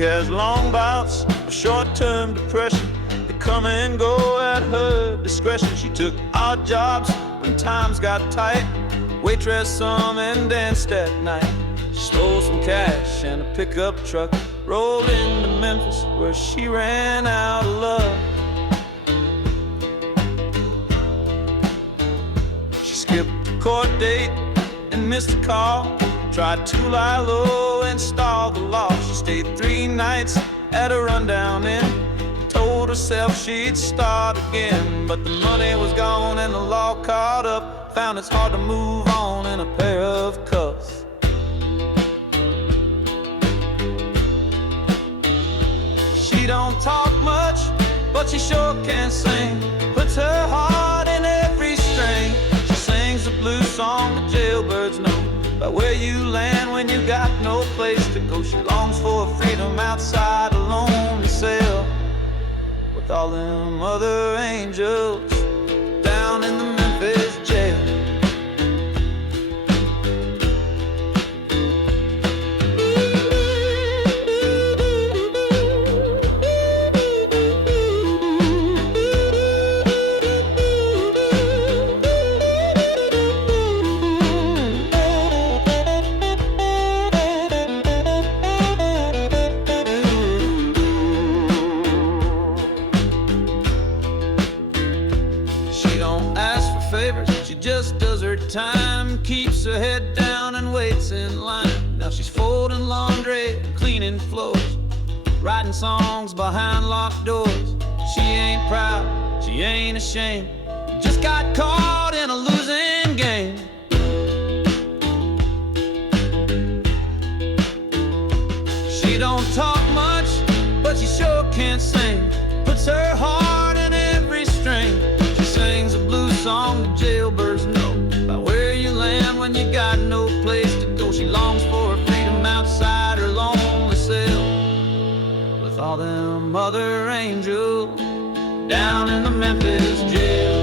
has long bouts of short-term depression. They come and go at her discretion. She took odd jobs when times got tight, waitress some and danced at night. She stole some cash and a pickup truck, rolled into Memphis where she ran out of love. She skipped a court date and missed a call, tried to lie low and stall the law. She stayed 3 nights at a rundown inn, told herself she'd start again. But the money was gone and the law caught up, found it's hard to move on in a pair of cuffs. She don't talk much, but she sure can sing, puts her heart in every string. She sings the blues song the jailbirds know, about where you land when you got no place to go. She longs for freedom outside a lonely cell, with all them other angels down in the Memphis jail. She just does her time, keeps her head down and waits in line. Now she's folding laundry and cleaning floors, writing songs behind locked doors. She ain't proud, she ain't ashamed, just got caught in a losing game. She don't talk much, but she sure can sing, puts her heart in every string. She sings a blues song the jailbirds know, about where you land when you got no place to go. She longs for her freedom outside her lonely cell, with all them other angels down in the Memphis jail.